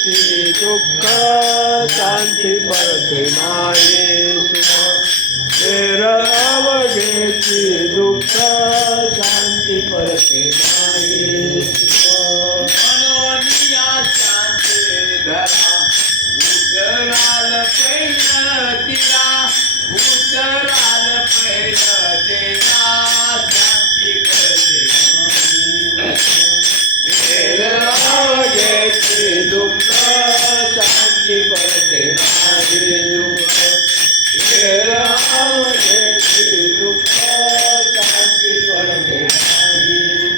दुःख शांती परते नाही सुख तेर अवघेची दुःख शांती परते नाही सुख मनोनिया शांती धरा उतराल पहिलं तिला उतराल पहिलं तेरा शांती परते तेर अवघेची दुःख शांती परते नाही सुख तेर अवघेची दुःख शांती परते नाही